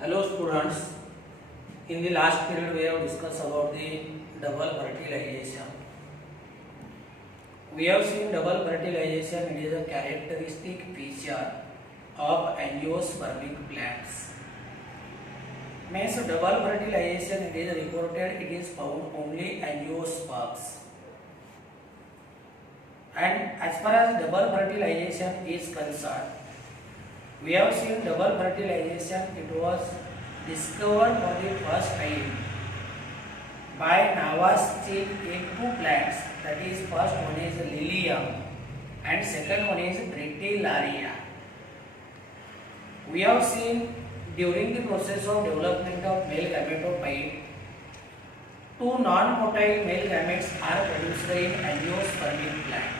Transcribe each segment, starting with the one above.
Hello students, in the last period we have discussed about the double fertilization. We have seen double fertilization, it is a characteristic feature of angiospermic plants. Means double fertilization, it is reported, it is found only angiosperms. And as far as double fertilization is concerned, we have seen double fertilization, it was discovered for the first time by Navas-Chin in two plants, that is first one is Lilium and second one is Britillaria. We have seen during the process of development of male gametophyte, two non-motile male gametes are produced in angiospermic plant.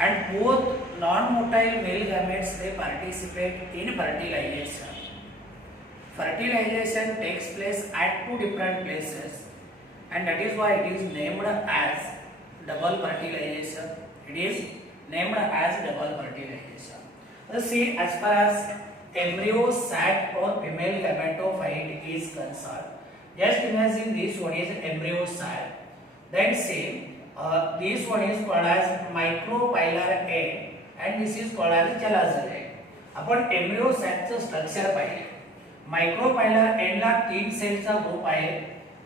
And both non-motile male gametes they participate in fertilization. Fertilization takes place at two different places, and that is why it is named as double fertilization. It is named as double fertilization. Let's see, as far as embryo sac or female gametophyte is concerned, just imagine this one is embryo sac. Then say this one is called as micropylar egg and this is called as chalazal egg. आपण embryo sac चं structure पाहिले. मायक्रोपायलर end ला तीन सेलचा group आहे.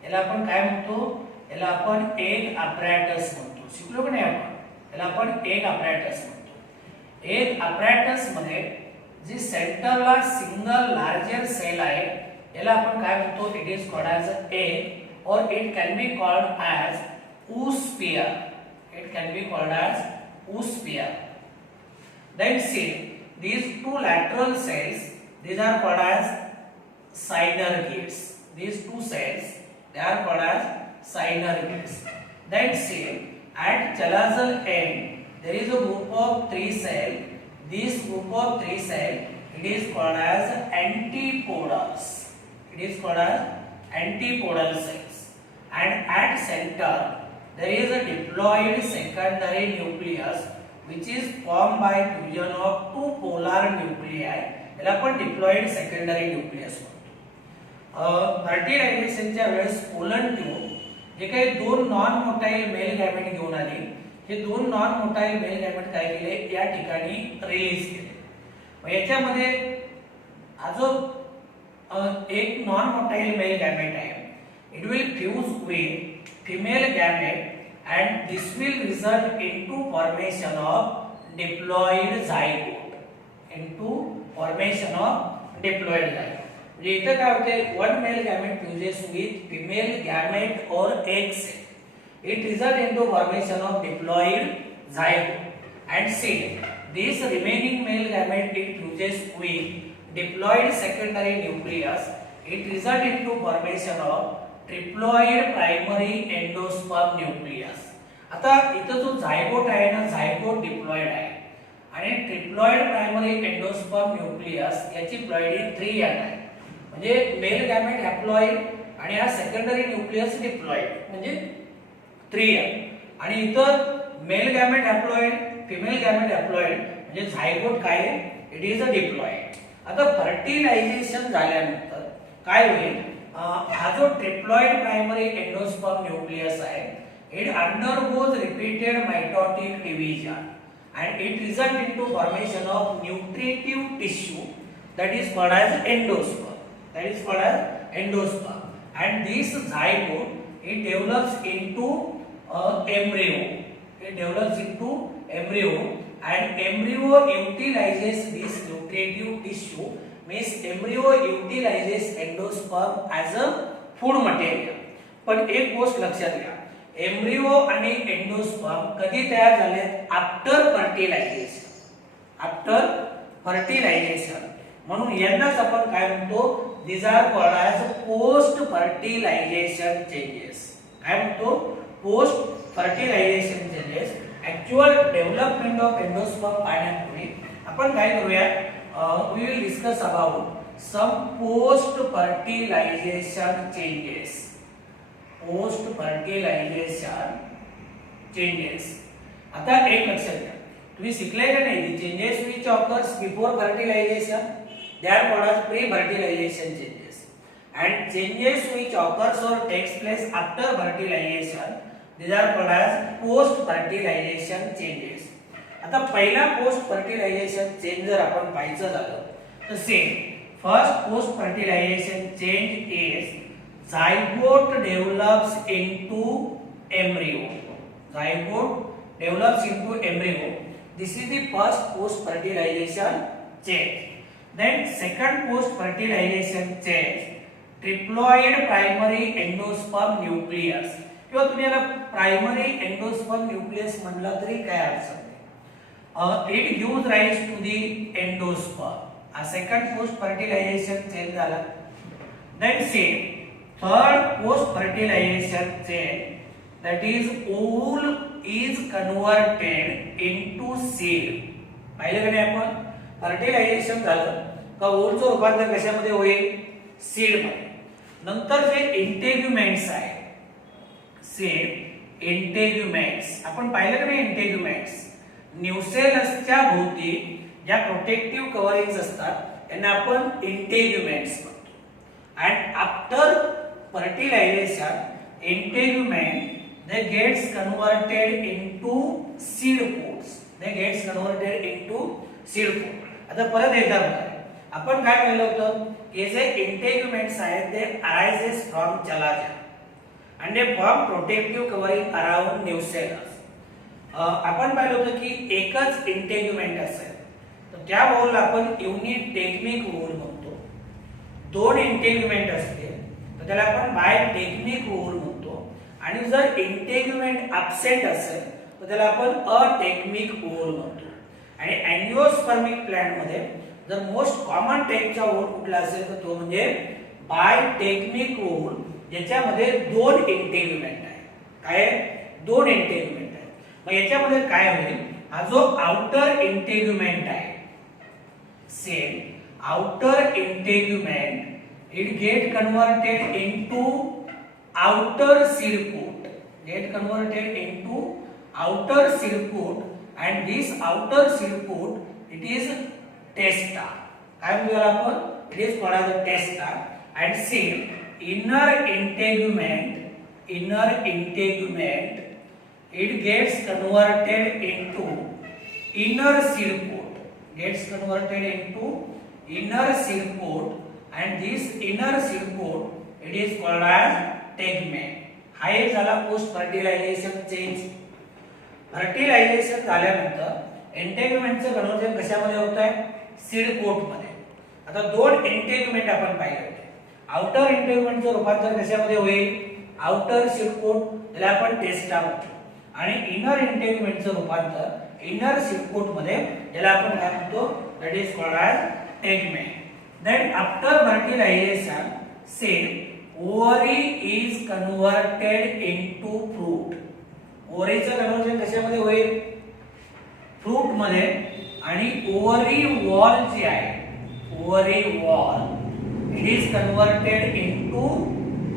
याला आपण काय म्हणतो? याला आपण एग अपॅरेटस म्हणतो. शिकलो की नाही आपण? याला आपण एग अपॅरेटस म्हणतो. एग अपॅरेटस मध्ये जी सेंटरला सिंगल लार्जर सेल आहे याला आपण काय म्हणतो? It is called as egg or it can be called as oosphere. It can be called as oosphere. Then see these two lateral cells, these are called as synergids. These two cells they are called as synergids. Then see at chalazal end there is a group of three cells. This group of three cells it is called as antipodals. It is called as antipodal cells. And at center there is a diploid secondary nucleus which is formed by fusion of two polar nuclei. याला आपण diploid secondary nucleus म्हणतो. फर्टिलायझेशनच्या वेळेस pollen tube जे काही दोन non motile mail gamete घेऊन आली, हे दोन नॉन मोटाईल मेल गॅमेट काय केले या ठिकाणी रिलीज केले. मग याच्यामध्ये हा जो एक नॉन मोटाईल मेल गॅमेट आहे, it will fuse with female gamete and this will result into formation of diploid zygote. Into formation of diploid zygote. म्हणजे इथं काय होते? one male gamete fuses with female gamete or egg cell. It result into formation of diploid zygote. And see, this remaining male gamete it fuses with diploid secondary nucleus. It result into formation of triploid primary endosperm nucleus. आता इथं जो zygote आहे ना, zygote diploid आहे आणि triploid primary endosperm nucleus याची ploidy 3 आहे. म्हणजे मेल गॅमेट हॅप्लॉइड आणि हा सेकंडरी न्यूक्लियस डिप्लॉइड म्हणजे 3 आहे. आणि इथं mail gamete haploid, female gamete haploid म्हणजे झायगोट काय आहे? It is a diploid. आता फर्टिलायझेशन झाल्यानंतर काय होईल? हा जो ट्रिप्लॉइड प्रायमरी एंडोस्पर्म न्यूक्लियस आहे, it undergoes repeated mitotic division and it result into formation of nutritive tissue that is called as endosperm. That is called as endosperm. And this zygote it develops into embryo. It develops into embryo and embryo utilizes this nutritive tissue. Means embryo utilizes endosperm as a food material. पण एक गोष्ट लक्षात घ्या, embryo आणि endosperm कधी तयार झाले? After fertilization. After fertilization. म्हणून यांनाच आपण काय म्हणतो? these are called as post fertilization changes. काय म्हणतो? Post fertilization changes. Actual development of endosperm पाहण्यापूर्वी आपण काय करूया? We will discuss about some post fertilization changes. Post fertilization changes. आता एक लक्षात घ्या, तुम्ही शिकले का नाही? Changes which occurs before fertilization. they are called as pre-fertilization changes. And changes which occurs or takes place after fertilization, these are called as post-fertilization changes. आता पहिला post-fertilization change जर आपण पाहायचं झालं तर same first post-fertilization change is zygote develops into embryo. Zygote develops into embryo. This is the first post-fertilization change. Then second post-fertilization change, triploid primary endosperm nucleus. किंवा तुम्ही याला प्रायमरी एंडोस्पर्म न्यूक्लियस म्हणला तरी काय अडचण नाही. It gives rise to the endosperm. हा second पोस्ट-fertilization चेंज झाला. देन सी थर्ड पोस्ट-fertilization change, that is ovule is converted into seed. पाहिलं का नाही आपण फर्टिलायझेशन झालं का ओव्हलचं रूपांतर कशामध्ये होईल सीड मध्ये. नंतर जे इंटेग्युमेंट्स आहे सेम इंटेग्युमेंट्स आपण पाहिलं का नाही इंटेग्युमेंट्स न्यूसेलसच्या भोवती ज्या प्रोटेक्टिव्ह कव्हरिंग्स असतात त्यांना आपण इंटेग्युमेंट्स म्हणतो. and after fertilization integument they gets converted into seed pods. They gets converted into seed pod. आता परत एकदा बघा आपण काय पाहिलं होतं की जे इंटेग्युमेंट्स आहेत ते arises from chalaza and they form protective covering around nucellus. आपण पाहिलं होतं की एकच इंटेग्युमेंट असेल तर त्या वॉलला आपण युनिटेक्निक वॉल म्हणतो. दोन इंटेग्युमेंट असतील तर त्याला आपण बायटेक्निक वॉल म्हणतो. आणि जर इंटेग्युमेंट ॲब्सेंट असेल तर त्याला आपण अटेक्निक वॉल म्हणतो. आणि अँजिओस्पर्मिक प्लांट मध्ये जर मोस्ट कॉमन टाइपचा वॉल कुठला असेल तर तो म्हणजे बायटेक्निक वॉल ज्याच्यामध्ये दोन इंटेग्युमेंट आहे. काय दोन इंटेग्युमेंट आहे. मग याच्यामध्ये काय होईल हा जो आउटर इंटेग्युमेंट आहे same outer integument it get converted into outer seed pod. Get converted into outer seed pod and this outer seed pod it is testa. काय म्हणूया आपण it is called as a testa. and same inner integument it gets converted into inner seed pod. Gets converted into inner seed pod and this inner seed pod it is called as tegmen. हा एक झाला post fertilisation change. Fertilisation झाल्यानंतर इंटेग्युमेंटचं conversion कशामध्ये होत आहे seed coat मध्ये. आता दोन इंटेग्युमेंट आपण पाहिले होते. आउटर इंटेग्युमेंटचं रूपांतर कशामध्ये होईल आउटर सीड कोट त्याला आपण टेस्टा म्हणतो. आणि इनर इंटेग्युमेंटचं रूपांतर इनर सीड कोट मध्ये याला आपण काय म्हणतो that is called as tegmen. Then after fertilization cell ovary is converted into fruit. ओव्हरीचं कन्वर्जन कशामध्ये होईल फ्रूट मध्ये. आणि ओव्हरी वॉल जी आहे ovary wall it is converted into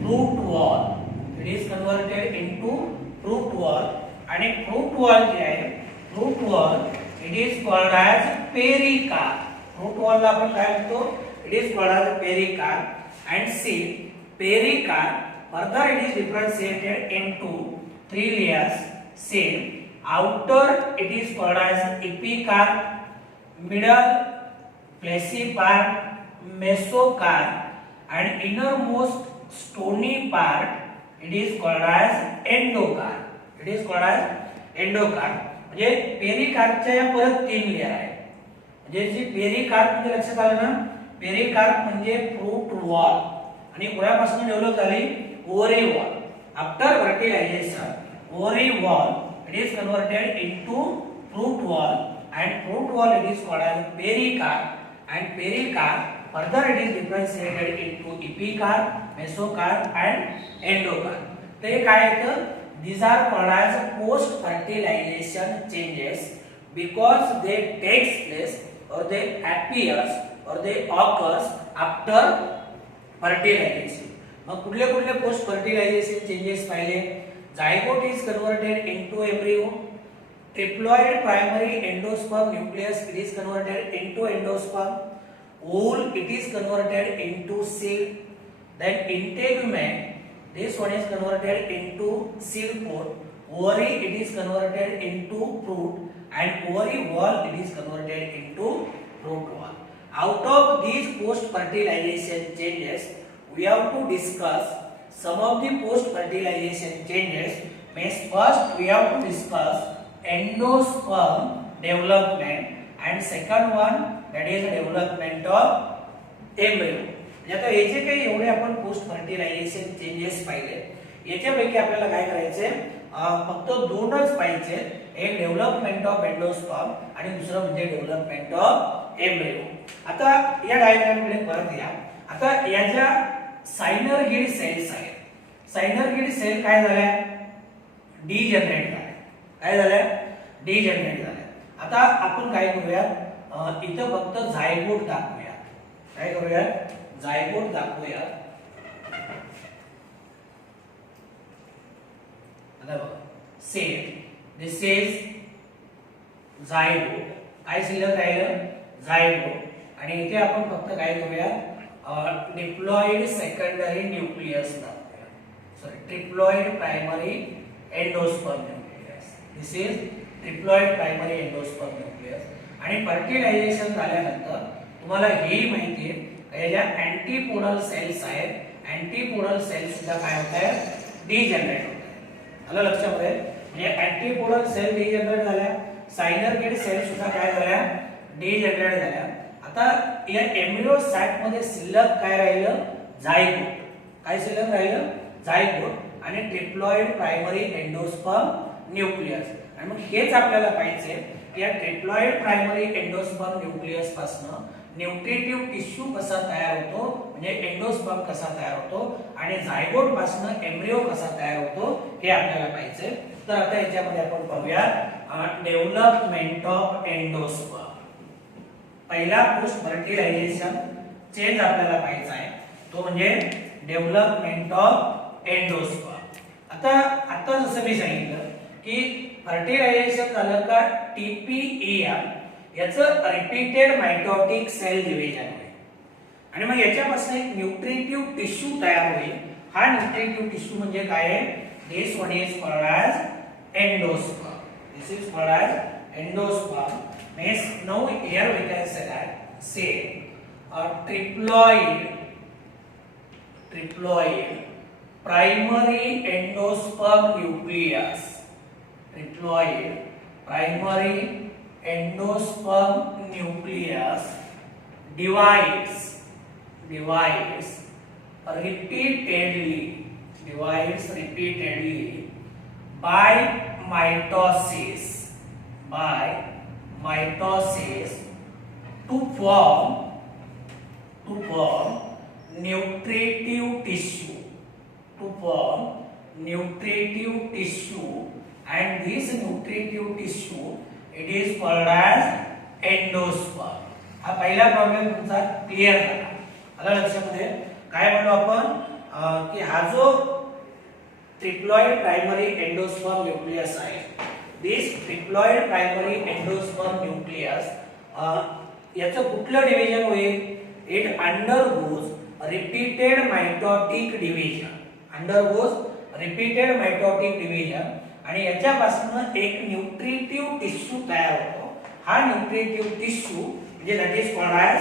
fruit wall. It is converted into fruit wall. आणि fruit wall जी आहे fruit wall it is called as pericarp. Fruit वॉलला आपण काय म्हणतो it is called as pericarp. And see pericarp further it is differentiated into three layers. Same outer it is called as epicarp, middle fleshy-part, mesocarp, and innermost stony part it is called as endocarp. It is called as endocarp. म्हणजे पेरिकार्पच्या या परत तीन layer आहेत. म्हणजे जी pericarp म्हणजे लक्षात आलं ना पेरिकार्प म्हणजे फ्रूट वॉल आणि कोणापासून डेव्हलप झाली ovary wall. After fertilization, ovary wall it is converted into fruit wall and fruit wall it is called as pericarp and pericarp further it is differentiated into epicarp, mesocarp and endocarp. तर हे काय येतं these are called as post fertilization changes because they takes place or they appears or they occurs after fertilization. मग कुठले कुठले post fertilization changes पाहिले zygote is converted into embryo. Triploid primary endosperm nucleus it is converted into endosperm. wool it is converted into silk. Then integument, this one is converted into seed pod. Ovary it is converted into fruit, and ovary wall it is converted into fruit wall. Out of these post fertilization changes, we have to discuss some of the post fertilization changes. Means first we have to discuss endosperm development, and second one that is development of embryo. आता हे जे काही एवढे आपण post fertilization changes पाहिले, याच्यापैकी आपल्याला काय करायचे, फक्त दोनच पाहिजे, एक डेव्हलपमेंट ऑफ एंडोस्पर्म आणि दुसरं म्हणजे डेव्हलपमेंट ऑफ एम्ब्रियो. आता या डायग्राम कडे परत या. आता या ज्या सायनरगिड सेल्स आहेत, सायनरगिड सेल काय झाल्या, डीजनरेट झाल्या. काय झाल्या, डीजनरेट झाल्या. आता आपण काय करूया, इथं फक्त झायगोट दाखवूया. काय करूया, झायगोट दाखवूया. आता बघा, सेल दिस इज झायगोट. काय शिल्लक राहिलं, झायगोट. आणि इथे आपण फक्त काय करूया, डिप्लॉइड सेकंडरी न्यूक्लियस दाखवूया. Sorry, triploid primary endosperm nucleus. This is triploid primary endosperm nucleus. आणि फर्टिलायझेशन झाल्यानंतर तुम्हाला ही माहिती आहे, या ज्या अँटीपोडल सेल्स आहेत, अँटीपोडल सेल्स सुद्धा काय होत आहेत, डीजनरेट होत आहेत. आलं लक्षामध्ये, म्हणजे अँटीपोडल सेल डीजनरेट झाल्या, सायनरगिड सेल सुद्धा काय झाल्या, डीजनरेट झाल्या. आता या एम्ब्रियो सॅक मध्ये शिल्लक काय राहिलं, झायगोट. काय शिल्लक राहिलं, झायगोट आणि ट्रिप्लॉइड प्रायमरी एंडोस्पर्म न्यूक्लियस. आणि मग हेच आपल्याला पाहिजे, या ट्रिप्लॉइड प्रायमरी एंडोस्पर्म न्यूक्लियस पासून न्यूट्रिटिव्ह टिश्यू कसा तयार होतो, म्हणजे एंडोस्पर्म कसा तयार होतो, आणि झायगोट पासून एम्ब्रियो कसा तयार होतो हे आपल्याला पाहिजे. तर आता याच्यामध्ये आपण पाहूया डेव्हलपमेंट ऑफ एंडोस्पर्म. पहिला पोस्ट फर्टिलायझेशन चेंज आपल्याला पाहिजे आहे, तो म्हणजे डेव्हलपमेंट ऑफ एंडोस्पर्म. आता जसं मी सांगितलं की फर्टिलायझेशन झालं का टीपीईएम याचं रिपीटेड मायटोटिक सेल डिव्हिजन होईल, आणि मग याच्यापासून एक न्यूट्रिटिव्ह टिश्यू तयार होईल. हा न्यूट्रिटिव्ह टिश्यू म्हणजे काय आहे, this one is called as endosperm. This is called as endosperm. means now here we can say that say a triploid primary endosperm nucleus, triploid primary endosperm nucleus divides repeatedly by mitosis to form nutritive tissue, and this nutritive tissue it is called as endosperm. हा पहिला problem तुमचा clear झाला. आला लक्षामध्ये. काय म्हणलो आपण की हा जो ट्रिप्लॉइड प्रायमरी एंडोस्पर्म न्यूक्लियस आहे, दिस ट्रिप्लॉइड प्रायमरी एंडोस्पर्म न्यूक्लियस याचं कुठलं डिव्हिजन होईल, it undergoes repeated mitotic division, आणि याच्यापासून एक न्यूट्रिटिव्ह टिश्यू तयार होतो. हा न्यूट्रिटिव्ह टिश्यू म्हणजे that is called as,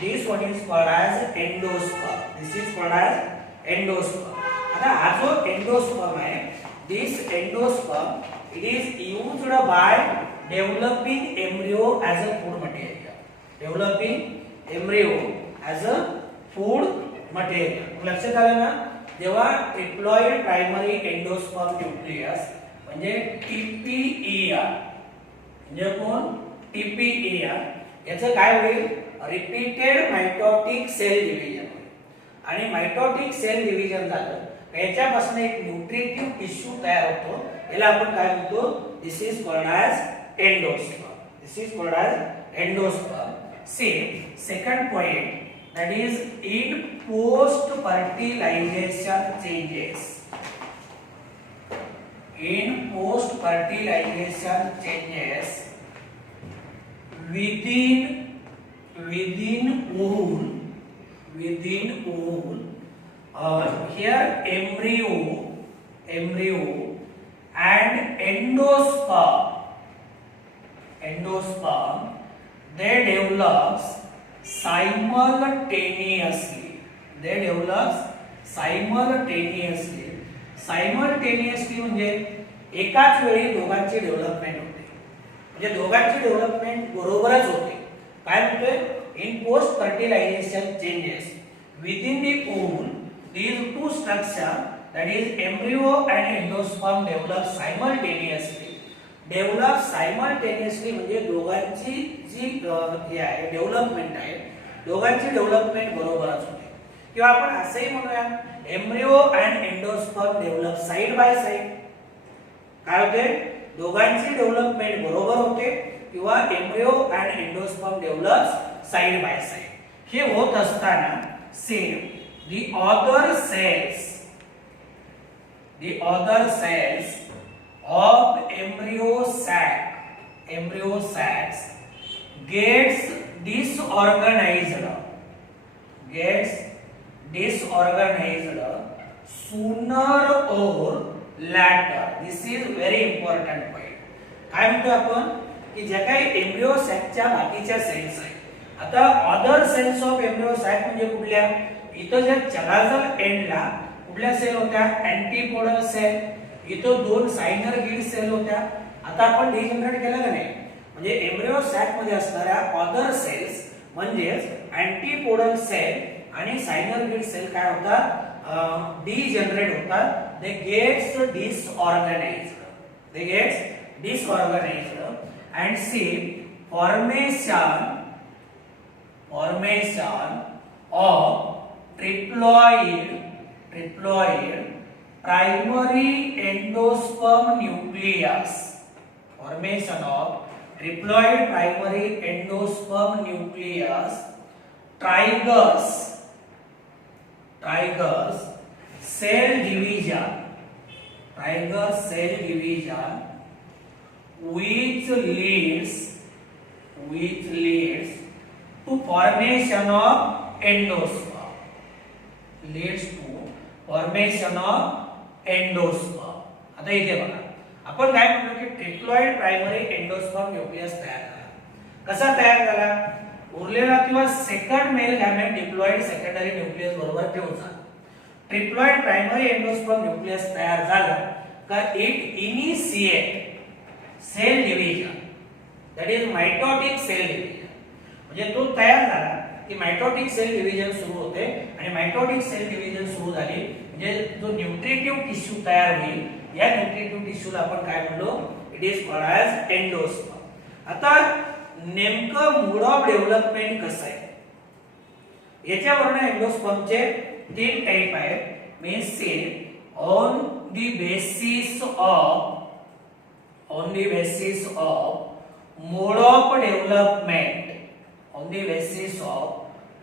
this one is called as endosperm. This is called as endosperm. आता हा जो एंडोस्पर्म आहे, दिस endosperm it is used by developing embryo as a food material. लक्षात आलं ना. जेव्हा ट्रिप्लॉइड प्रायमरी एंडोस्पर्म न्यूक्लियस म्हणजे टीपीईआर, म्हणजे कोण, टीपीईआर, याचं काय होईल, रिपीटेड मायटोटिक सेल डिव्हिजन होईल. आणि मायटोटिक सेल डिव्हिजन झालं याच्यापासून एक न्यूट्रिटिव्ह टिश्यू तयार होतो, याला आपण काय म्हणतो, this is called as endosperm. Second point, that is in post fertilization changes. within wool, here embryo and endosperm, they develops simultaneously. Simultaneously म्हणजे एकाच वेळी दोघांची डेव्हलपमेंट होते, म्हणजे दोघांची डेव्हलपमेंट बरोबरच होते. काय म्हणतोय? In post fertilization changes within the ovule these two structure, that is embryo and endosperm, develop simultaneously म्हणजे दोघांची जी हे आहे डेव्हलपमेंट आहे, दोघांची डेव्हलपमेंट बरोबरच होते. किंवा आपण असंही म्हणूया embryo and endosperm develop side by side. काय होते? दोघांची डेव्हलपमेंट बरोबर होते किंवा embryo and endosperm develop side by side. हे होत असताना same the other cells of embryo sacs gets disorganized sooner or later. This is very important point. काय म्हणतो आपण की जे काही एम्ब्रियो सॅकच्या बाकीच्या सेल्स आहेत, आता other cells of embryo sac म्हणजे कुठल्या? इथं जे चलाझल एंडला कुठल्या सेल होत्या? Antipodal cell. इथं दोन सायनर गिड सेल होत्या. आता आपण डिजनरेट केलं का नाही, म्हणजे एम्ब्रियो सॅक मध्ये असणाऱ्या अदर सेल्स म्हणजे अँटीपोडल सेल आणि सायनर गिड सेल काय होतात? डिजनरेट होतात. दे gates disorganized and see formation of triploid primary endosperm nucleus. Triggers cell division which leads to formation of endosperm. आता इथे बघा, आपण काय म्हणतो की ट्रिप्लॉइड प्रायमरी एंडोस्पर्म न्यूक्लियस तयार झाला. कसा तयार झाला? उरलेला किंवा second male gamete diploid secondary nucleus बरोबर ठेवून ट्रिप्लॉइड प्रायमरी एंडोस्पर्म न्यूक्लियस तयार झालं का it initiate cell division, that is mitotic cell division. म्हणजे तो तयार झाला की मायटोटिक सेल डिव्हिजन सुरू होते आणि मायटोटिक सेल डिव्हिजन सुरू झाली म्हणजे जो न्यूट्रिटिव्ह टिश्यू तयार होईल, या न्यूट्रिटिव्ह टिश्यूला आपण काय म्हणलो? It is called as endosperm. आता नेमकं मोड ऑफ डेव्हलपमेंट कसं आहे याच्यावरून एंडोस्पर्मचे तीन टाइप आहेत. Means see on the basis of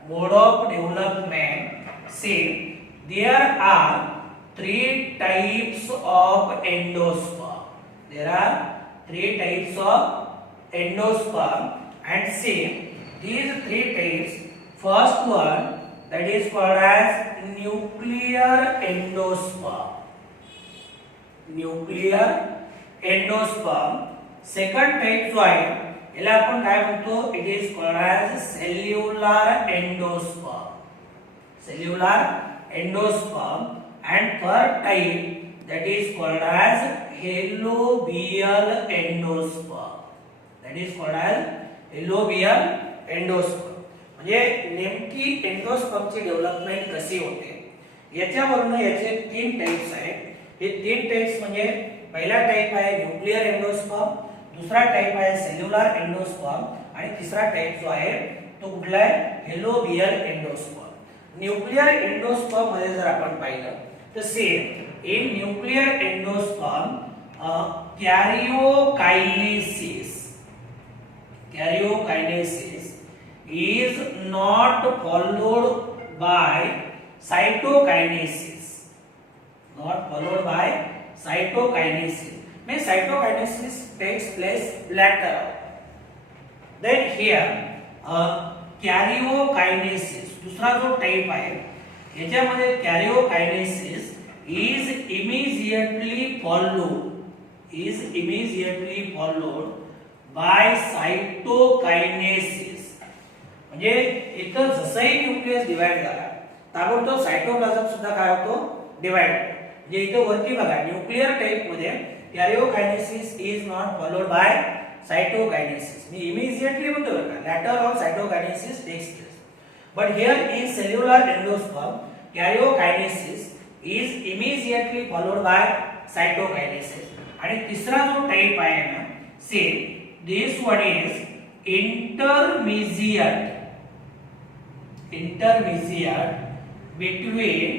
mode of development, see there are three types of endosperm. And see these three types. First one, that is called as nuclear endosperm. Second type जो आहे याला आपण काय म्हणतो? It is called as cellular endosperm. And third type, that is called as halobial endosperm. म्हणजे नेमकी एंडोस्पर्मची development कशी होते याच्यावरून याचे तीन टाइप्स आहेत. हे तीन टाइप्स म्हणजे पहिला टाइप आहे न्यूक्लियर एंडोस्पर्म, दुसरा टाइप आहे सेल्युलर एंडोस्पर्म आणि तिसरा टाइप जो आहे तो कुठला आहे? Helobial endosperm. न्यूक्लियर एंडोस्पर्म मध्ये जर आपण पाहिलं तर same in nuclear endosperm karyokinesis is not followed by cytokinesis. Means cytokinesis takes place later. Then here karyokinesis दुसरा जो टाइप आहे याच्यामध्ये karyokinesis is immediately followed by cytokinesis. म्हणजे इथं जसंही न्यूक्लियस डिवाइड झाला ताबडतोब सायटोप्लाझम सुद्धा काय होतो डिवाइड होतो. म्हणजे इथं वरती बघा न्यूक्लियर टाइप मध्ये karyokinesis is not followed by cytokinesis. मी इमिजिएटली म्हणतो बघा later of cytokinesis takes place. But here in cellular endosperm karyokinesis is immediately followed by cytokinesis. आणि तिसरा जो टाइप आहे ना same this one is intermediate between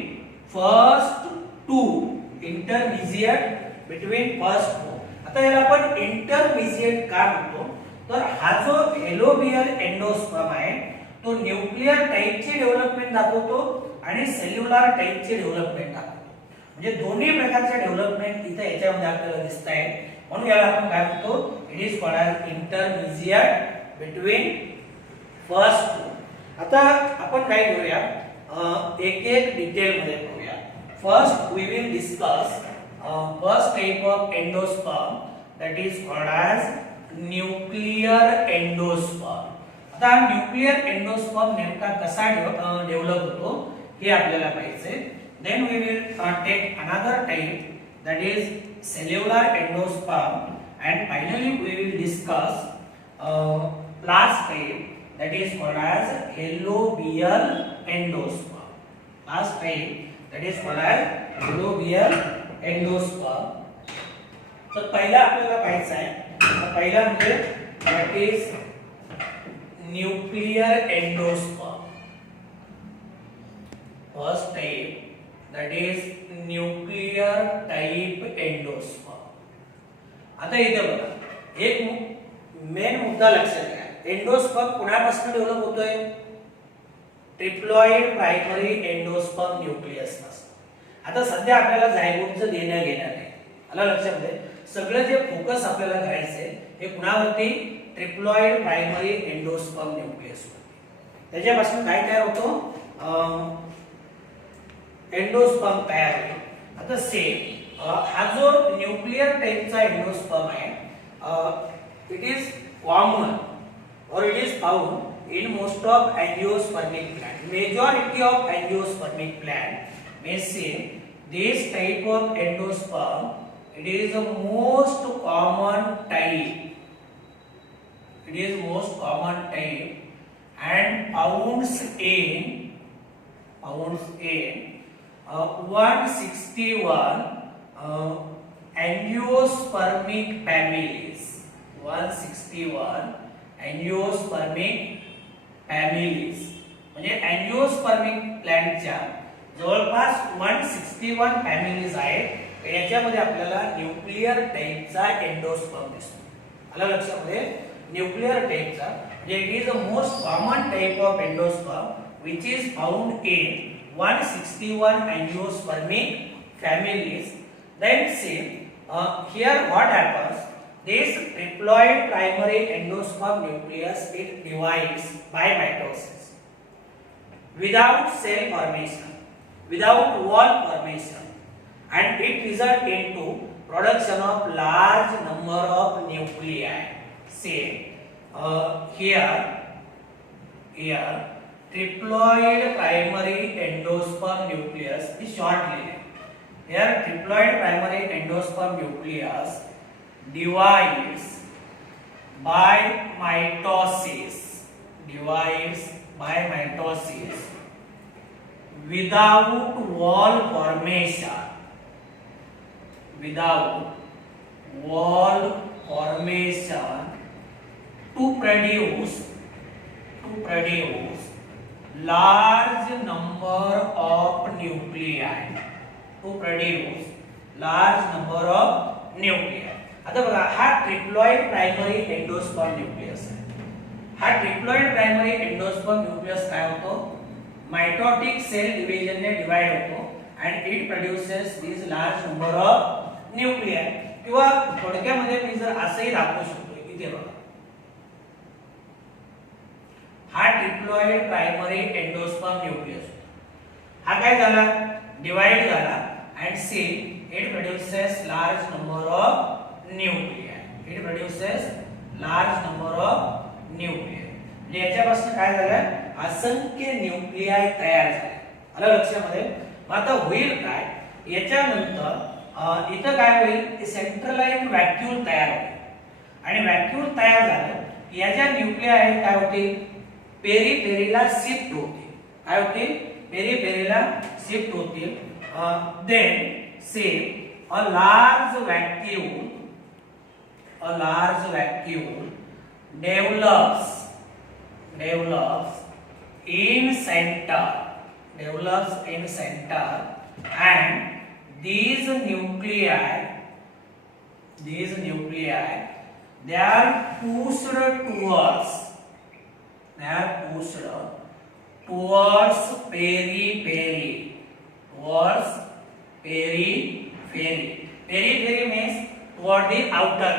first two. आता याला आपण इंटरमिजिएट का म्हणतो तर हा जो एलोबियल एंडोस्पर्म आहे तो न्यूक्लियर टाइपची डेव्हलपमेंट दाखवतो आणि सेल्युलर टाइपची डेव्हलपमेंट दाखवतो. म्हणजे दोन्ही प्रकारच्या डेव्हलपमेंट इथे याच्यामध्ये आपल्याला दिसत आहे. म्हणून याला आपण काय म्हणतो it is called as intermediate between first two. आता आपण काय करूया एक एक डिटेल मध्ये करूया. First we will discuss first type of endosperm that is called as nuclear endosperm. आता न्यूक्लियर एंडोस्पर्म नेमका कसा डेव्हलप होतो हे आपल्याला पाहिजे. Then we will take another type that is cellular endosperm and finally we will discuss last type that is called as alluvial endosperm. Last type that is called as alluvial endosperm. तर पहिला आपल्याला पाहायचा आहे पहिला म्हणजे that is nuclear endosperm. First type that is nuclear type endosperm. आता इथे बघा एक मेन मुद्दा लक्षात घ्या. एंडोस्पर्म कुणापासून डेव्हलप होतोय ट्रिप्लॉइड प्रायमरी एंडोस्पर्म न्यूक्लियस पासून. आता सध्या आपल्याला झायगोटचं देणं घेणं आहे. आला लक्षामध्ये सगळं जे फोकस आपल्याला करायचंय हे कुणावरती ट्रिप्लॉइड प्रायमरी एंडोस्पर्म न्यूक्लियस वरती. त्याच्यापासून काय तयार होतो एंडोस्पर्म तयार होतो. आता सेम हा जो न्यूक्लियर टाइपचा एंडोस्पर्म आहे it is common or it is found in most of angiospermic plant. Majority of angiospermic plant may see this type of endosperm. It is the most common type. It is most common type and founds in 161 angiospermic families. 161 angiospermic families म्हणजे एंजिओस्पर्मिक प्लांटच्या जवळपास 161 families आहेत. याच्यामध्ये आपल्याला nuclear टाइपचा endosperm दिसतो. आला लक्षामध्ये nuclear टाइपचा म्हणजे it is the most common type of endosperm which is found in 161 angiospermic families. Then see here what happens. This triploid primary endosperm nucleus it divides by mitosis without cell formation, without wall formation, and it results into production of large number of nuclei. Say here triploid primary endosperm nucleus is shortly. Here triploid primary endosperm nucleus divides by mitosis without wall formation to produce large number of nuclei. आता बघा हा triploid primary endosperm nucleus आहे. हा triploid primary endosperm nucleus काय होतो mitotic cell division ने divide होतो and it produces these large number of nuclei. किंवा थोडक्यामध्ये मी जर असंही दाखवू शकतो इथे बघा हा ट्रिप्लॉइड प्रायमरी एंडोस्पर्म न्यूक्लियस. हा काय झाला, डिवाइड झाला and C it produces large number of nuclei. It produces large number of nuclei. म्हणजे याच्यापासून काय झालं, असंख्य न्यूक्लियाय तयार झाले. आलं लक्षामध्ये. आता होईल काय, याच्यानंतर इथं काय होईल, सेंट्रलाइज्ड व्हॅक्यूल तयार होईल. आणि व्हॅक्यूल तयार झालं की या ज्या न्यूक्लियाय आहेत काय होतील, पेरिफेरीला शिफ्ट होतील. काय होतील, पेरिफेरीला शिफ्ट होतील. Then say a large vacuole develops in center and these nuclei they are pushed towards periphery. Periphery means toward the outer.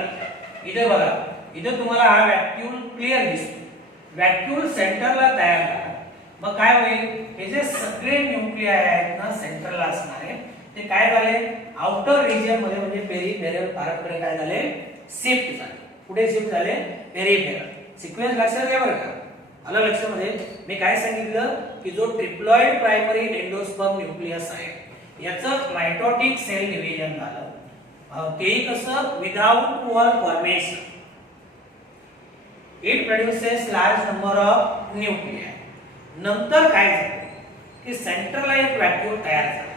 इथे बघा, इथे तुम्हाला हा व्हॅक्यूल क्लिअर दिसतो. व्हॅक्यूल सेंटरला तयार झाला. मग काय होईल, हे जे सगळे न्यूक्लियाय आहेत ना सेंटरला असणारे, ते काय झाले, आउटर रिजन मध्ये म्हणजे पेरिफेरल पार्टकडे काय झाले, शिफ्ट झाले. कुठे शिफ्ट झाले, पेरिफेरल. सिक्वेन्स लक्षात घ्या बरं का. आलं लक्षामध्ये. मी काय सांगितलं की जो ट्रिप्लॉइड प्रायमरी एंडोस्पर्म न्यूक्लियस आहे याचं मायटोटिक सेल डिव्हिजन झालं. ते कसं, without wall formation. It produces large number of nuclei. नंतर काय झालं की सेंट्रलाइज्ड व्हॅक्यूल तयार झाला.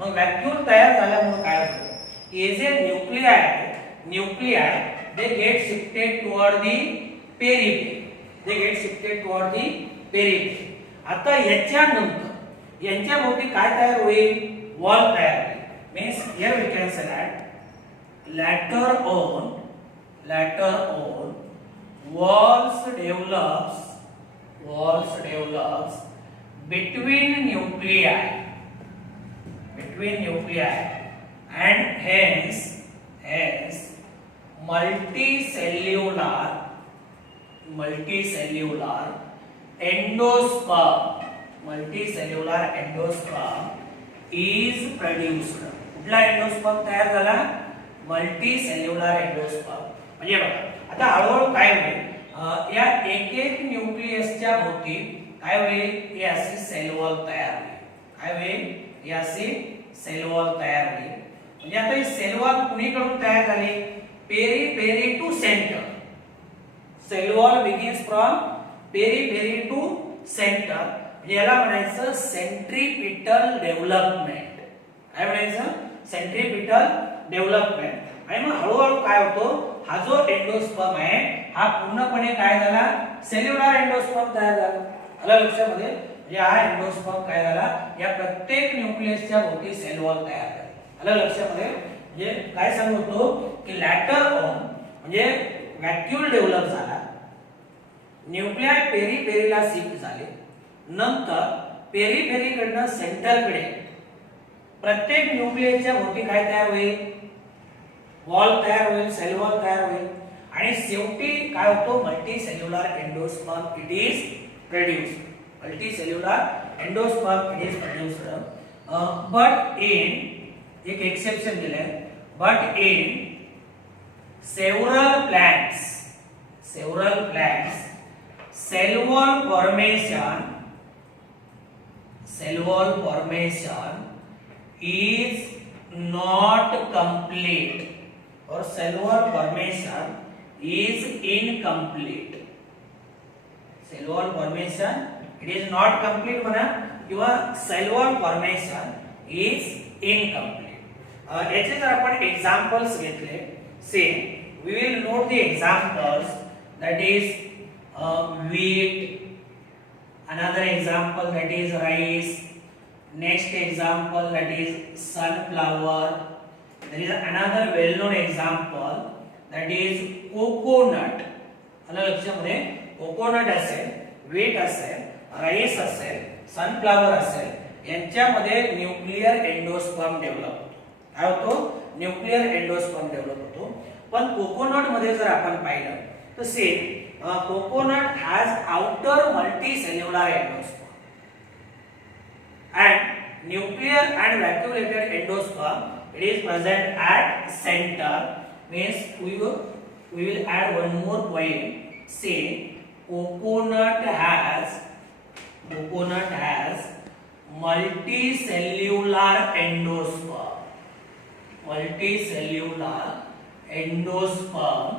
मग व्हॅक्यूल तयार झाल्यामुळे काय होतं, हे जे न्यूक्लियाय आहे, nuclei they get shifted toward the periphery. आता याच्यानंतर यांच्या भोवती काय तयार होईल, वॉल तयार होईल. Means here we can say that later on walls develops between nuclei and hence multicellular endosperm is produced. कुठला एंडोस्पर्म तयार झाला, मल्टीसेल्युलर एंडोस्पर्म. म्हणजे बघा आता हळूहळू काय होईल, या एक एक न्यूक्लियसच्या भोवती काय होईल, हे असे सेल वॉल तयार होईल. काय होईल, हे असे सेल वॉल तयार होईल. म्हणजे आता हे सेल वॉल कुणीकडून तयार झाले, periphery to centre. Cell wall begins from periphery to centre. याला म्हणायचं सेंट्रीपिटल डेव्हलपमेंट. काय म्हणायचं, सेंट्रीपिटल डेव्हलपमेंट. आणि मग हळूहळू काय होतो, हा जो एंडोस्पर्म आहे हा पूर्णपणे काय झाला, सेल्युलर एंडोस्पर्म तयार झाला. आलं लक्षामध्ये. म्हणजे हा एंडोस्पर्म काय झाला, या प्रत्येक न्यूक्लियसच्या भोवती सेल वॉल तयार झाला. आलं लक्षामध्ये. म्हणजे काय सांगतो की लॅटर ऑन म्हणजे व्हॅक्यूल डेव्हलप झाला, न्यूक्लियाय पेरिफेरीला शिफ्ट झाले. नंतर पेरिफेरीकडनं सेंटरकडे प्रत्येक न्यूक्लियसच्या भोवती काय तयार होईल, वॉल तयार होईल, सेल वॉल तयार होईल. आणि शेवटी काय होतो, multicellular endosperm it is produced. But in एक एक्सेप्शन दिले, but in several plants cell wall formation is not complete or cell wall formation is incomplete. Cell wall formation it is not complete म्हणा किंवा cell wall formation is incomplete. याचे जर आपण examples घेतले, say we will note the examples, that is wheat, another example that is rice, next example that is sunflower, there is another well known example that is coconut. आलं लक्षामध्ये. Coconut असेल, wheat असेल, rice असेल, sunflower असेल, यांच्यामध्ये nuclear endosperm develop होतो. काय होतो, न्यूक्लियर एंडोस्पर्म डेव्हलप होतो. पण कोकोनट मध्ये जर आपण पाहिलं तर same coconut has outer multicellular endosperm and nuclear and vacuolated endosperm. It is present at center. Means we will add one more point. Say coconut has multicellular endosperm. Multicellular endosperm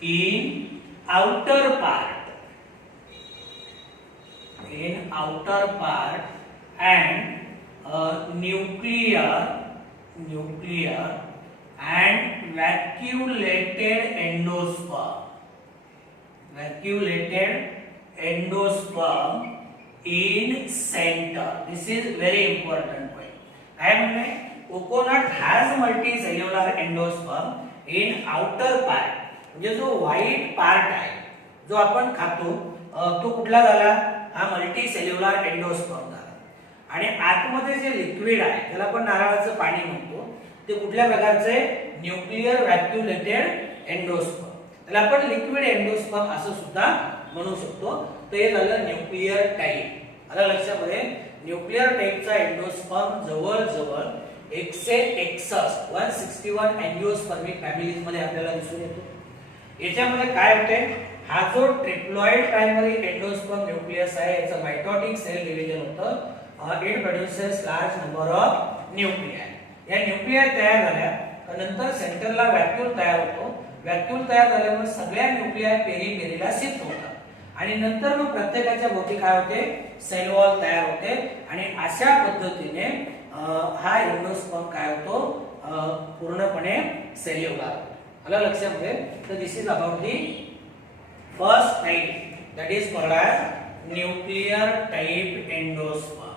in outer part. And nuclear and vacuolated endosperm in center. This is very important point. I am saying coconut has multicellular endosperm in outer part. म्हणजे जो white part आहे जो आपण खातो तो कुठला झाला, हा मल्टीसेल्युलर एंडोस्पर्म झाला. आणि आतमध्ये जे लिक्विड आहे त्याला आपण नारळाचं पाणी म्हणतो, ते कुठल्या प्रकारचे, न्यूक्लिअर व्हॅक्युलेटेड एंडोस्पर्म. त्याला आपण लिक्विड एंडोस्पर्म असं सुद्धा म्हणू शकतो. तर हे झालं न्यूक्लिअर टाइप. आलं लक्षामध्ये, न्यूक्लिअर टाइपचा एंडोस्पर्म जवळजवळ 161 एंजिओस्पर्मिक फॅमिलीज मध्ये आपल्याला दिसून येतो. याच्यामध्ये काय होते, हा जो ट्रिप्लॉइड प्रायमरी एंडोस्पर्म न्यूक्लियस आहे याचं मायटोटिक सेल डिव्हिजन होतं. It produces large number of nuclei. या न्यूक्लियाय तयार झाल्या नंतर सेंटरला व्हॅक्यूल तयार होतो. व्हॅक्यूल तयार झाल्यामुळे सगळ्या न्यूक्लियाय पेरीपेरीला शिफ्ट होतात आणि नंतर मग प्रत्येकाच्या भोवती काय होते, सेल वॉल तयार होते आणि अशा पद्धतीने हा एंडोस्पर्म काय होतो, पूर्णपणे सेल्युलर. आलं लक्षामध्ये. तर this is about the first type, that is called as nuclear type endosperm.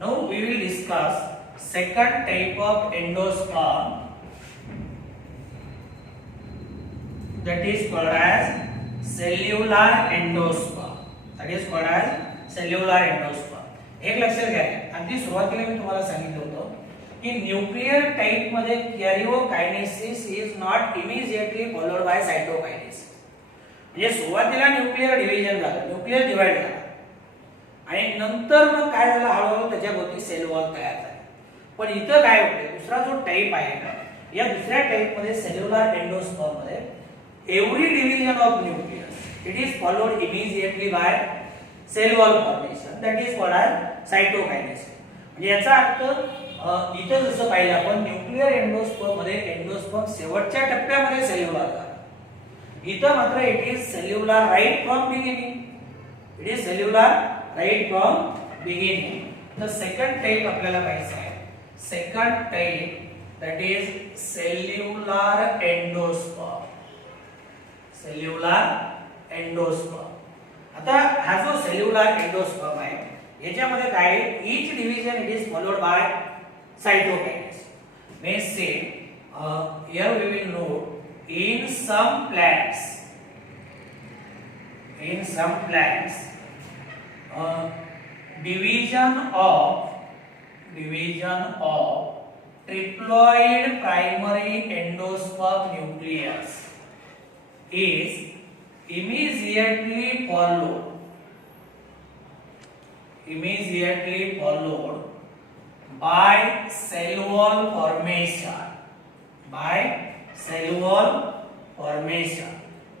Now we will discuss second type of endosperm, that is called as cellular endosperm. That is called as cellular endosperm. एक लक्षात घ्या, अगदी सुरुवातीला मी तुम्हाला सांगितलं होतं की nuclear type मध्ये karyokinesis is not immediately followed by cytokinesis. म्हणजे सुरुवातीला न्यूक्लियर डिव्हिजन झालं, न्यूक्लियर डिवाइड झाला आणि नंतर मग काय झालं, हळूहळू त्याच्याभोवती सेल वॉल तयार झाले. पण इथं काय होते, दुसरा जो टाइप आहे ना, या दुसऱ्या टाइप मध्ये सेल्युलर एंडोस्पर्म मध्ये every division of nucleus it is followed immediately by cell wall formation, that is called as cytokinesis. म्हणजे याचा अर्थ इथं जसं पाहिलं आपण न्यूक्लियर एंडोस्पर्म मध्ये एंडोस्पर्म शेवटच्या टप्प्यामध्ये सेल्युलर झाला. इथं मात्र it is cellular right from beginning. It is cellular right from beginning. तर सेकंड टाइप आपल्याला पाहिजे आहे. Second type that is cellular endosperm. Cellular endosperm. आता हा जो सेल्युलर एंडोस्पर्म आहे याच्यामध्ये काय, each division it is followed by cytokinesis. Means say here we will note in some plants division of triploid primary endosperm nucleus is immediately followed by cell wall formation.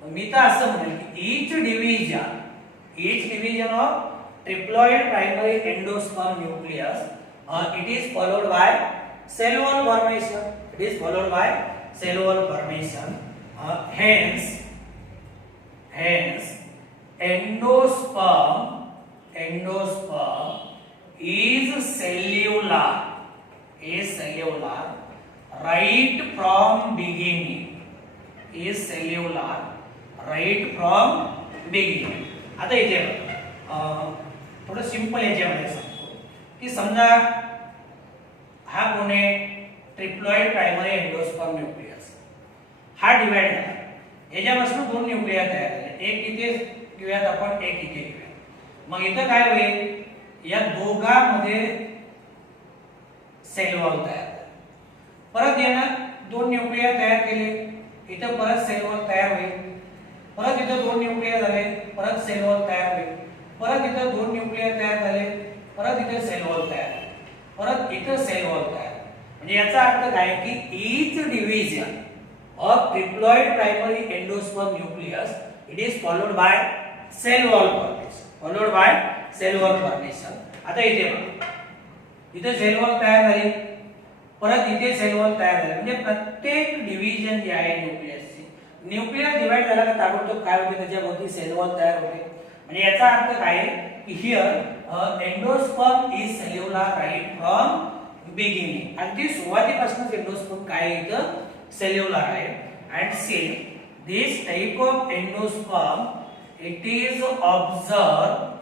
मी तर असं म्हणेल की each division of triploid primary endosperm nucleus it is followed by cell wall formation. Hence endosperm is cellular right from beginning. आता इथे थोडं simple याच्यामध्ये सांगतो की समजा हा कोण आहे, ट्रिप्लॉइड प्रायमरी एंडोस्पर्म न्यूक्लियस. हा डिवाइड झाला, याच्यापासून दोन न्यूक्लिया तयार झाले, एक इथे घेऊयात आपण, एक इथे घेऊयात. मग इथं काय होईल, या दोघांमध्ये सेल वॉल तयार झाला. परत यानं दोन न्यूक्लिया तयार केले, इथं परत सेल वॉल तयार होईल. परत इथे 2 न्यूक्लियर झाले, परत सेल वॉल तयार होईल, परत इथे 2 न्यूक्लियर तयार झाले, परत इथे सेल वॉल तयार, परत इथे सेल वॉल तयार. म्हणजे याचा अर्थ काय की each division of triploid primary endosperm nucleus it is followed by cell wall formation, followed by cell wall formation. आता इथे बघा, इथे सेल वॉल तयार झाली, परत इथे सेल वॉल तयार झाले. म्हणजे प्रत्येक डिव्हिजन जे आहे न्यूक्लियसची, न्यूक्लियस डिवाइड झाला का ताबडतोब काय होते, त्याच्याभोवती सेल वॉल तयार होते. म्हणजे याचा अर्थ काय की here endosperm is cellular right from beginning. अगदी सुरुवातीपासूनच एंडोस्पर्म काय इथं सेल्युलर आहे. And see this type of endosperm it is observe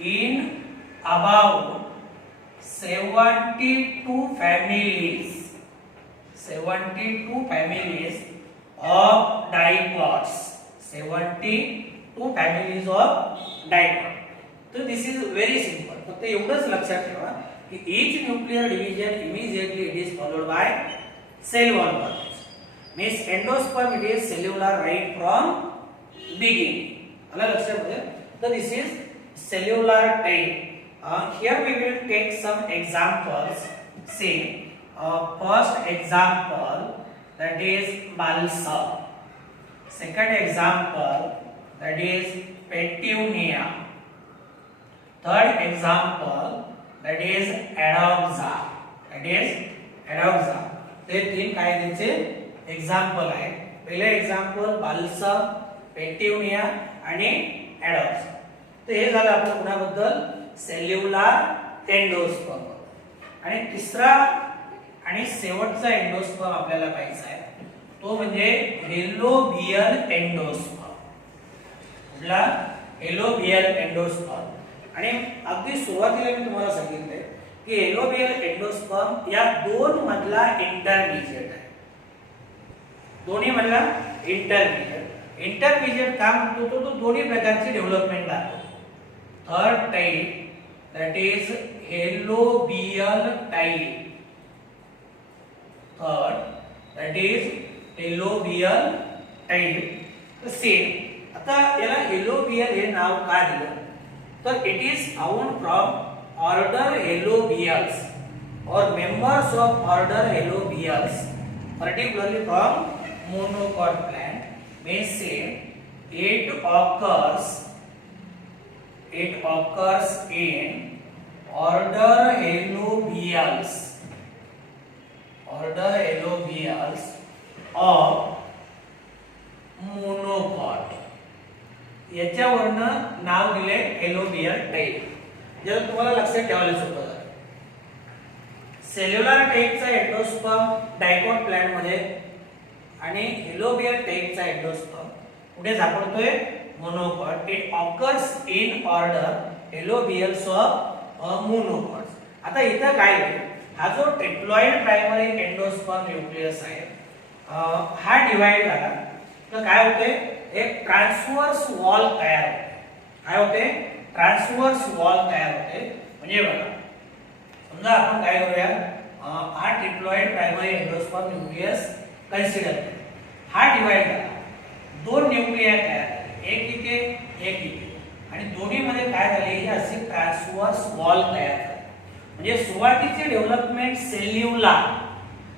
in about 72 families of dipods. 72 families of dipod. So this is very simple. फक्त एवढंच लक्षात ठेवा की each nuclear division immediately it is followed by cell wall formation. Means endosperm it is cellular right from beginning. आला लक्षात. So this is cellular type. Here we will take some examples. See, first example that is balsam. Second example that is petunia. Third example that is adauxa. ते तीन काय त्याचे example आहे. पहिले example balsam, पेट्युनिया आणि एडॉक्सा. तर हे झालं आपलं कुणाबद्दल, सेल्युलर एंडोस्पर्म. आणि तिसरा आणि शेवटचा एंडोस्पर्म आपल्याला पाहायचा आहे तो म्हणजे हेलोबियल एंडोस्पर्म. कुठला, हेलोबियल एंडोस्पर्म. आणि अगदी सुरुवातीला मी तुम्हाला सांगितले की हेलोबियल एंडोस्पर्म या दोन मधला इंटरमिजिएट आहे. दोन्ही मधला इंटरमिजिएट काम म्हणतो तो दोन्ही प्रकारची डेव्हलपमेंट दाखवतो. Third type that is helobial type. Third that is helobial type. Same आता याला हेलोबियल हे नाव का दिलं, तर it is found from order helobiales or members of order helobiales, particularly from monocot plant. May say it occurs in order helobiales of monocot. याच्यावरनं नाव दिले हेलोबियल टाइप. जर तुम्हाला लक्षात ठेवायला सोपं झालं, सेल्युलर टाइपचा एंडोस्पर्म डायकॉट प्लांट मध्ये आणि हेलोबियल टाइपचा एंडोस्पर्म कुठे सापडतोय, monocot. It occurs in order helobiales of monocots. आता इथं काय आहे, हा जो ट्रिप्लॉइड प्रायमरी एंडोस्पर्म न्यूक्लियस आहे हा डिवाइड झाला तर काय होते, एक ट्रान्सवर्स वॉल तयार होते. काय होते, ट्रान्सवर्स वॉल तयार होते. म्हणजे बघा, समजा आपण काय करूया, हा triploid primary endosperm nucleus consider करू. हा डिवाइड झाला, दोन न्यूक्लियर तयार झाले, एक इथे एक इथे, आणि दोन्ही मध्ये काय झाले, ही अशी ट्रान्सवर्स वॉल तयार झाली. म्हणजे सुरुवातीची डेव्हलपमेंट सेल्युलर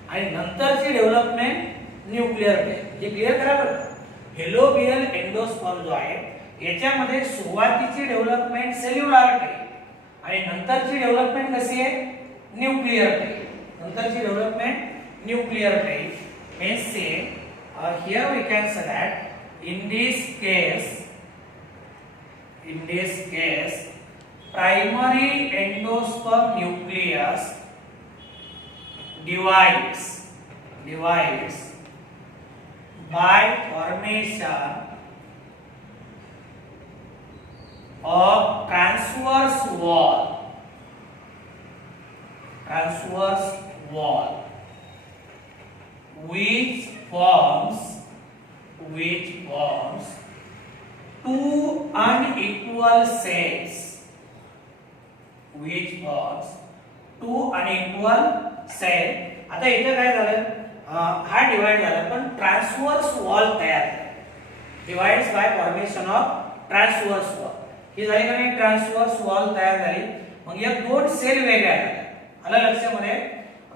आणि नंतरची डेव्हलपमेंट न्यूक्लियर टाइप. हे क्लिअर करा बरं. हेलोबियल एंडोस्पर्म जो आहे याच्यामध्ये सुरुवातीची डेव्हलपमेंट सेल्युलर टाइप आणि नंतरची डेव्हलपमेंट कशी आहे, न्यूक्लियर टाइप. नंतरची development nuclear type. Means say here we can say that in this case primary endosperm nucleus divides by formation of transverse wall which forms two unequal cells. आता इथे काय झालं, हा डिवाइड झाला पण ट्रान्सव्हर्स वॉल तयार झाला. Divides by formation of transverse wall. ही झाली का नाही ट्रान्सव्हर्स वॉल तयार झाली. मग या दोन सेल वेगळ्या झाल्या. आलं लक्षामध्ये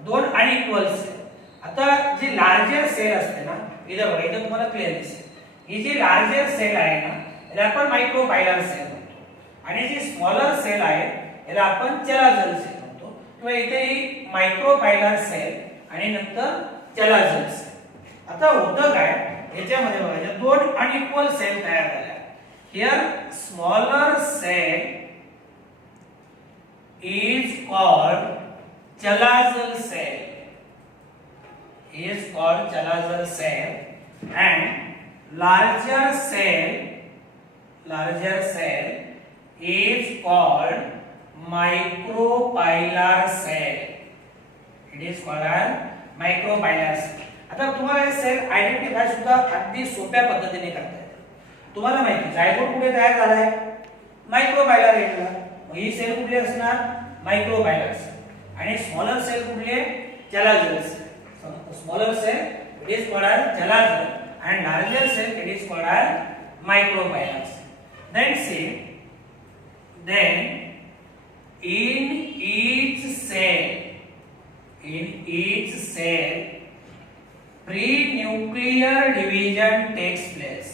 दोन अनइक्वल सेल. आता जी लार्जर सेल असते ना इथं बघा इथं तुम्हाला क्लिअर दिसेल. ही जी लार्जर सेल आहे ना याला आपण मायक्रोपायलर सेल म्हणतो आणि जी स्मॉलर सेल आहे याला आपण चलाझल सेल म्हणतो किंवा इथे ही मायक्रोपायलर सेल आणि नंतर चलाझल सेल. आता होतं काय याच्यामध्ये बघा या दोन अनइक्वल सेल तयार झाल्या. Here smaller cell is called chalazal cell, is called chalazal cell and larger cell is called micropylar cell. It is called as micropylar cell. आता तुम्हाला हे सेल आयडेंटिफाय सुद्धा अगदी सोप्या पद्धतीने करता येते. तुम्हाला माहिती जायगोट कुठे तयार झालाय मायक्रोपायलर एंडला. ही सेल कुठली असणार मायक्रोपायलर सेल आणि स्मॉलर सेल कुठली आहे chalazal cell. Smaller cell it is called as chalazal and larger cell it is called as micropylar cell. Then in each cell pre-nuclear division takes place.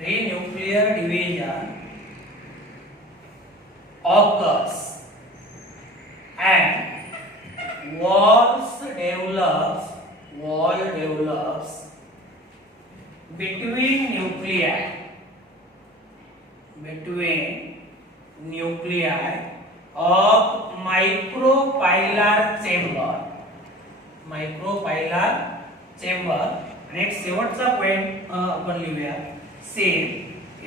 Pre-nuclear division occurs and wall develops between nuclei of micropylar chamber. Next शेवटचा point आपण लिहूया. Same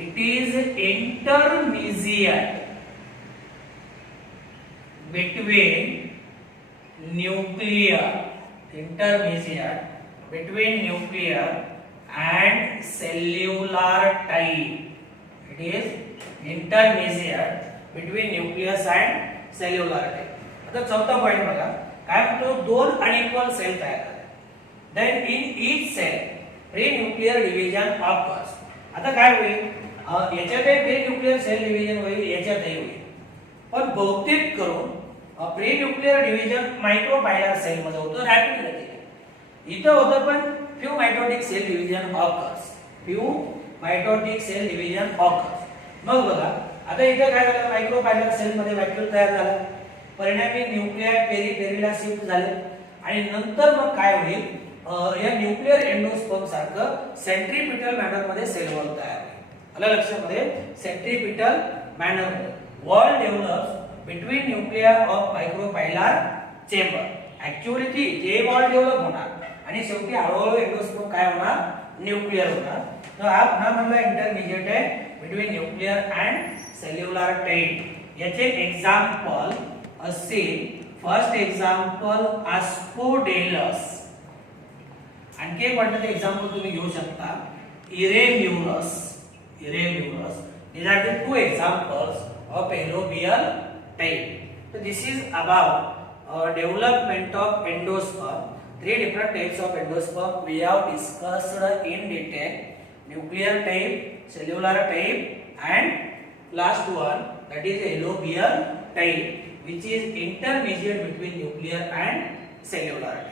it is intermediate between nuclear and cellular type. It is intermediate between nucleus and cellular type. आता चौथा point बघा काय म्हणतो दोन unequal cell तयार झाले. then in each cell pre-nuclear division occurs. आता काय होईल याच्यातही pre-nuclear cell division होईल याच्यातही होईल पण बहुतेक करून pre-nuclear division मायक्रोपायलर सेल मध्ये होतं रॅपिड गतीने. इथं होतं पण few mitotic cell division occurs. मग बघा आता इथे काय झालं मायक्रोपायलर सेल मध्ये व्हॅक्यूल तयार झाला परिणामी न्यूक्लियाय पेरिफेरीला शिफ्ट झाले आणि नंतर मग काय होईल या न्यूक्लिअर एंडोस्पर्म सारखं सेंट्रीपिटल मॅनर मध्ये सेल वॉल तयार होईल. आलं लक्षामध्ये centripetal manner wall develops between nuclei of micropylar chamber. Actually ती जे वॉल डेव्हलप होणार आणि शेवटी हळूहळू एंडोस्पर्म काय होणार न्यूक्लिअर होणार. तर हा पुन्हा म्हणला इंटरमिजिएट आहे between nuclear and cellular type. याचे एक्झाम्पल असेल फर्स्ट एक्झाम्पल आस्पोडेलस. आणखी एक वाटतं ते एक्झाम्पल तुम्ही घेऊ शकता इरेम्युरस. These are the two examples of alluvial type. So this is about development of endosperm. Three different types of endosperm we have discussed in detail: nuclear type, cellular type, and last one that is alluvial type, which is intermediate between nuclear and cellular type.